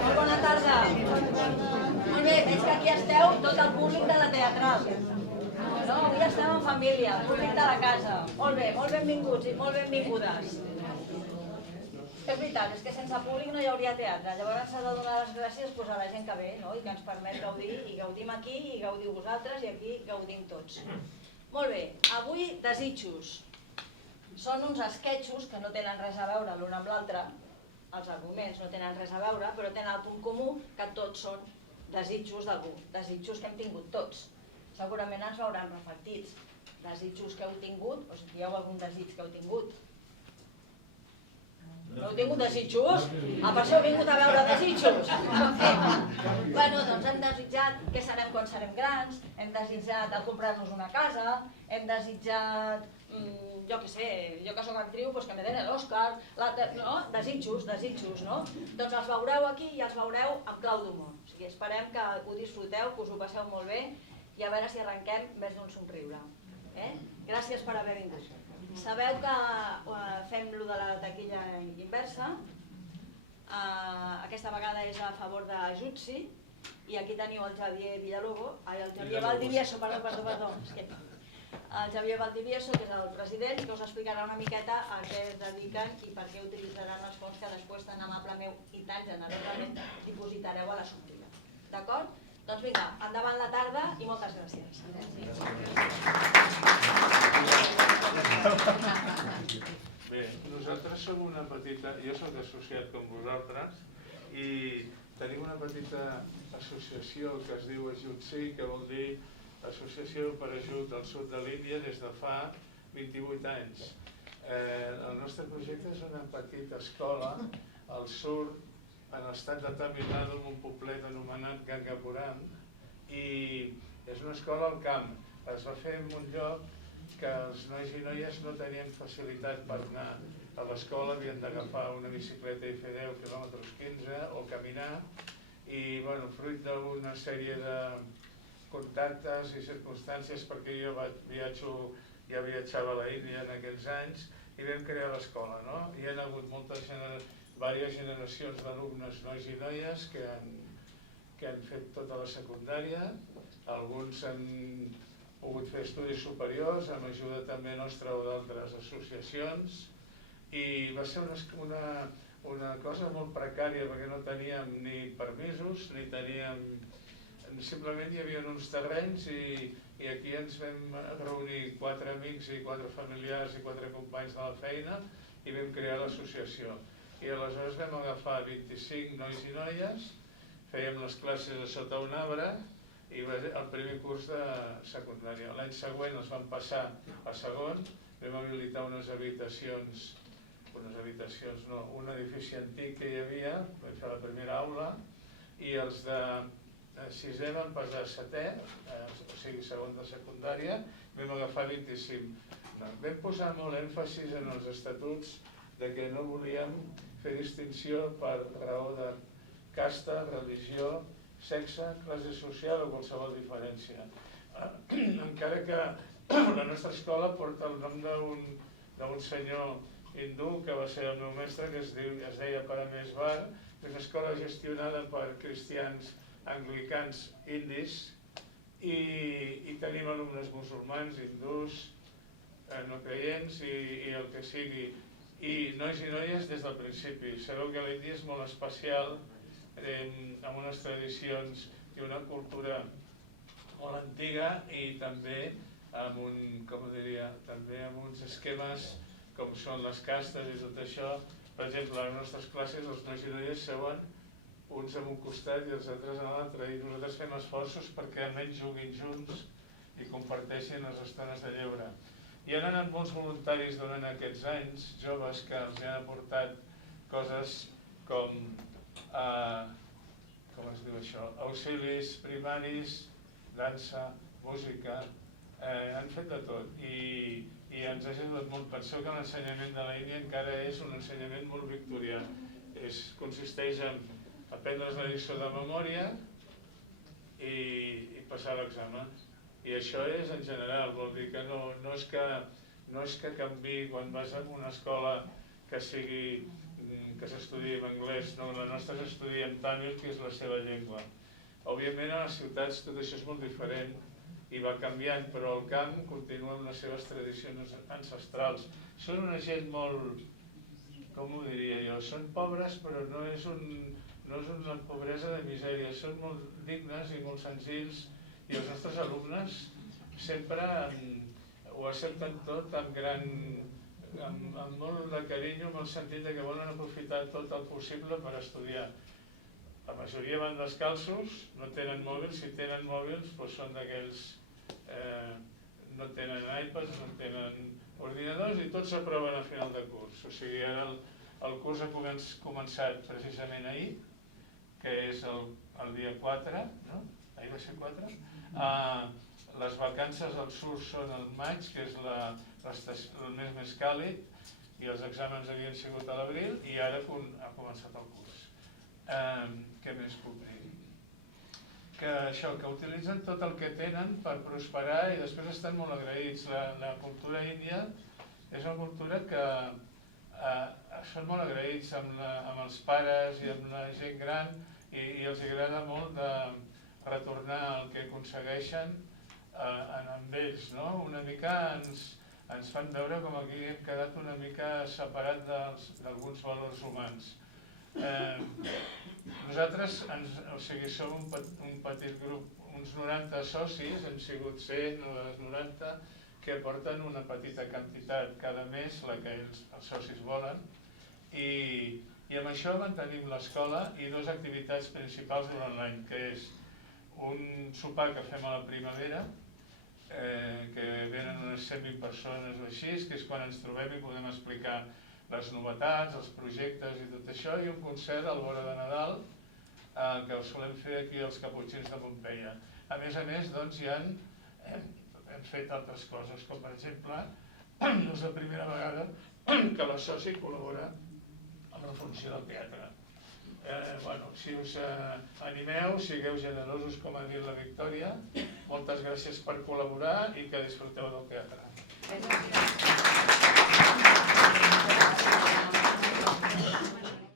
molt bona tarda. Molt bé, veig que aquí esteu tot el públic de la teatral. No, avui estem en família, el públic de la casa. Molt benvinguts i molt benvingudes. És veritat, és que sense públic no hi hauria teatre. Llavors s'ha de donar les gràcies a la gent que ve i que ens permet gaudir, i gaudim aquí, i gaudiu vosaltres, i aquí gaudim tots. Molt bé, avui desitjos. Són uns esquetxos que no tenen res a veure l'un amb l'altre, els arguments no tenen res a veure, però tenen el punt comú que tots són desitjos d'algú, desitjos que hem tingut tots. Segurament ens veuran reflectits. Desitjos que heu tingut, o si hi ha algun desig que heu tingut. No heu tingut desitjos? Per això heu vingut a veure desitjos. Bueno, doncs hem desitjat què serem quan serem grans, hem desitjat comprar-nos una casa, hem desitjat, jo què sé, jo que soc actriu, que me den l'Òscar, desitjos, no? Doncs els veureu aquí i els veureu amb clau d'humor. O sigui, esperem que ho disfruteu, que us ho passeu molt bé i a veure si arrenquem més d'un somriure. Gràcies per haver vingut. Sabeu que fem lo de la taquilla inversa. Aquesta vegada és a favor de Jutsi i aquí teniu el Xavier Villalobos, el Xavier Valdivieso, perdó. El Xavier Valdivieso, que és el president, que us explicarà una miqueta a què es dediquen i per què utilitzaran els fons que després tan amable meu i tan generosament dipositareu a la sortida. D'acord? Doncs vinga, endavant la tarda i moltes gràcies. Bé, nosaltres som una petita... Jo soc associat com vosaltres i tenim una petita associació que es diu Ajut-Sí, que vol dir Associació per Ajut al Sud de l'Índia des de fa 28 anys. El nostre projecte és una petita escola al sud, en l'estat de Tamil Nadu, en un poblet anomenat Gangapuram, i és una escola al camp. Es va fer en un lloc que els nois i noies no tenien facilitat per anar a l'escola, havien d'agafar una bicicleta i fer 10 quilòmetres 15 o caminar, i fruit d'una sèrie de contactes i circumstàncies, perquè jo ja viatjava a la Índia en aquells anys i vam crear l'escola. Hi ha hagut diverses generacions d'alumnes, nois i noies, que han fet tota la secundària. Alguns han pogut fer estudis superiors amb ajuda també nostra o d'altres associacions, i va ser una cosa molt precària perquè no teníem ni permisos ni teníem... Simplement hi havia uns terrenys i aquí ens vam reunir 4 amics i 4 familiars i 4 companys de la feina i vam crear l'associació. I aleshores vam agafar 25 nois i noies, fèiem les classes a sota un arbre i el primer curs de secundària. L'any següent els vam passar a segon, vam habilitar un edifici antic que hi havia, vam fer la primera aula, i els de sisè van passar a setè, o sigui segon de secundària, vam agafar 25. Vam posar molt èmfasis en els estatuts que no volíem fer distinció per raó de casta, religió, sexe, classe social o qualsevol diferència. Encara que la nostra escola porta el nom d'un senyor hindú que va ser el meu mestre, que es deia Paramesvar, és una escola gestionada per cristians anglicans indis, i tenim alumnes musulmans, hindús, no creients i el que sigui, i nois i noies des del principi. Sabeu que l'Índia és molt especial, amb unes tradicions i una cultura molt antiga i també amb uns esquemes com són les castes i tot això. Per exemple, a les nostres classes els nois i noies seuen uns en un costat i els altres en l'altre, i nosaltres fem esforços perquè almenys juguin junts i comparteixin les estones de lleure. Hi han anat molts voluntaris durant aquests anys, joves, que els han aportat coses com auxilis primaris, dansa, música, han fet de tot i ens ha ajudat molt. Penseu que l'ensenyament de la Índia encara és un ensenyament molt victorià. Consisteix en aprendre's la lliçó de memòria i passar l'examen. I això és en general, vol dir que no és que canviï quan vas a una escola que s'estudi en anglès, no, la nostra s'estudia en tàmil, que és la seva llengua. Òbviament a les ciutats tot això és molt diferent i va canviant, però el camp continua amb les seves tradicions ancestrals. Són una gent molt, com ho diria jo, són pobres però no és una pobresa de misèria, són molt dignes i molt senzills, i els nostres alumnes sempre ho accepten tot amb molt de carinyo, amb el sentit que volen aprofitar tot el possible per estudiar. La majoria van descalços, no tenen mòbils, si tenen mòbils són d'aquells, no tenen iPads, no tenen ordinadors i tots s'aproven a final de curs. O sigui, ara el curs ha començat precisament ahir, que és el dia 4, no? Ahir va ser 4. Les vacances al sud són al maig, que és el mes més càlid, i els exàmens havien sigut a l'abril, i ara ha començat el curs. Què més puc dir? Que utilitzen tot el que tenen per prosperar i després estan molt agraïts. La cultura índia és una cultura que són molt agraïts amb els pares i amb la gent gran i els agrada molt de retornar el que aconsegueixen amb ells. Una mica ens fan veure com aquí hem quedat una mica separat d'alguns valors humans. Nosaltres som un petit grup, uns 90 socis, hem sigut 100 o 90, que aporten una petita quantitat cada mes, la que els socis volen, i amb això mantenim l'escola i dues activitats principals durant l'any, que és un sopar que fem a la primavera, que venen unes 120 persones o així, que és quan ens trobem i podem explicar les novetats, els projectes i tot això, i un concert al vora de Nadal, que el solem fer aquí als Caputxins de Pompeia. A més, hem fet altres coses, com per exemple, no és la primera vegada que la soci col·labora amb la funció del teatre. Si us animeu, sigueu generosos, com ha dit la Victòria, moltes gràcies per col·laborar i que disfruteu del teatre.